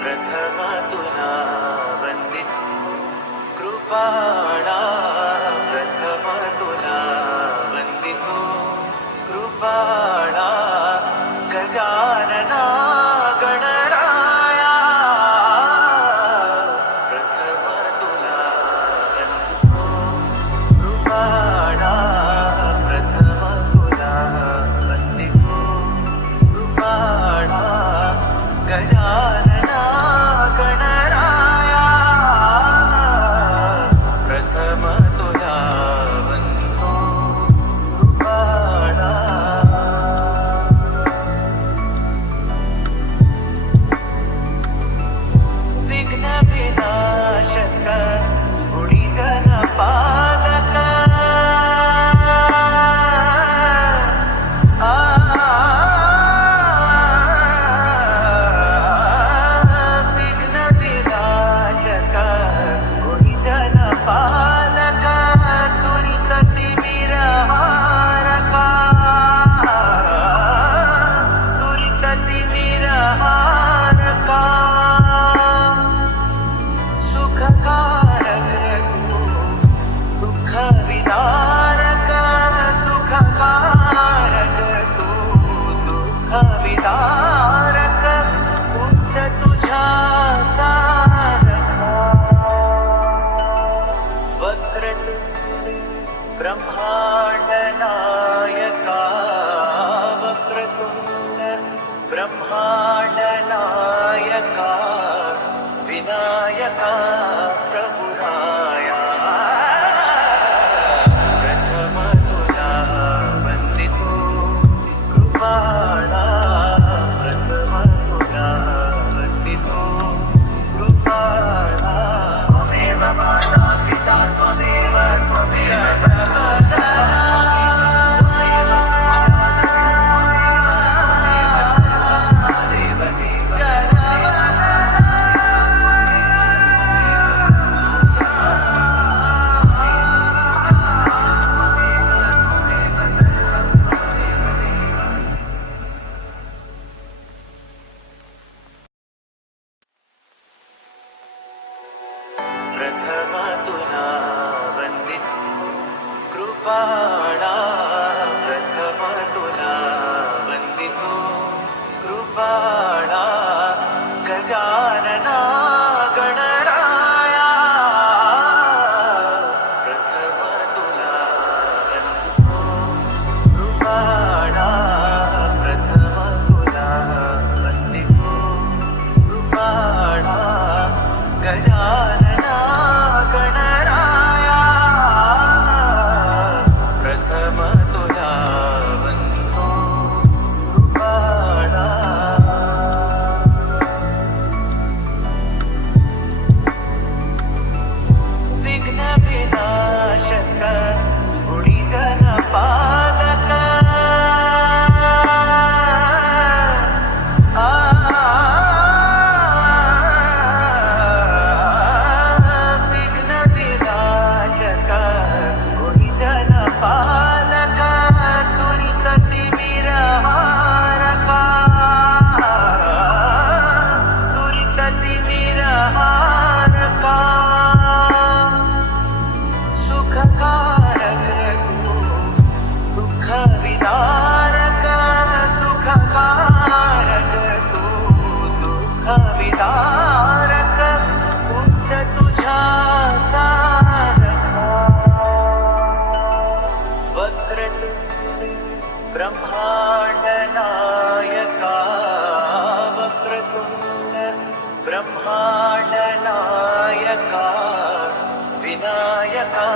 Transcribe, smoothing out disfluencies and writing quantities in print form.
प्रथम तुला वंदितो कृपाळा, प्रथम तुला वंदितो कृपाळा, गजानना गणराया, प्रथम तुला वंदितो कृपाळा, प्रथम तुला वंदितो कृपाळा, गजानना गणराया, प्रथम तुला वंदितो कृपाळा. विघ्न विनाशक गुणीजन पालक, विघ्न विनाशक गुणीजन पालक, त्वरित तिमिरहारका, त्वरित तिमिरहारका, सुखकारक तू दुःख विदारक, सुखकारक तू दुःख विदारक, उच्च तुझ्या सारखा, वक्रतुंड ब्रह्मांड नायका, वक्रतुंड ब्रह्मांड नायका, विनायका प्रभुराया, प्रथम तुला वंदितो कृपाळा, प्रथम तुला वंदितो कृपाळा. त्वमेव माता पिता त्वमेव प्रथम तुला वंदितो कृपाळा, प्रथम तुला वंदितो कृपाळा, गजानना गणराया, प्रथम तुला वंदितो कृपाळा, प्रथम तुला वंदितो कृपाळा, गजानना गणराया, प्रथम तुला वंदितो कृपाळा. विघ्न विनाशक गुणीजन पालक, विघ्न विनाशक गुणीजन पालक, त्वरित तिमिरहारका, त्वरित तिमिरहारका, सुखकारक तू दुःख विदारक, सुखकारक तू दुःख विदारक, उच्च तुझ्या सारखा, वक्रतुंड ब्रह्मांड नायका, वक्रतुंड ब्रह्मांड नायका, विनायका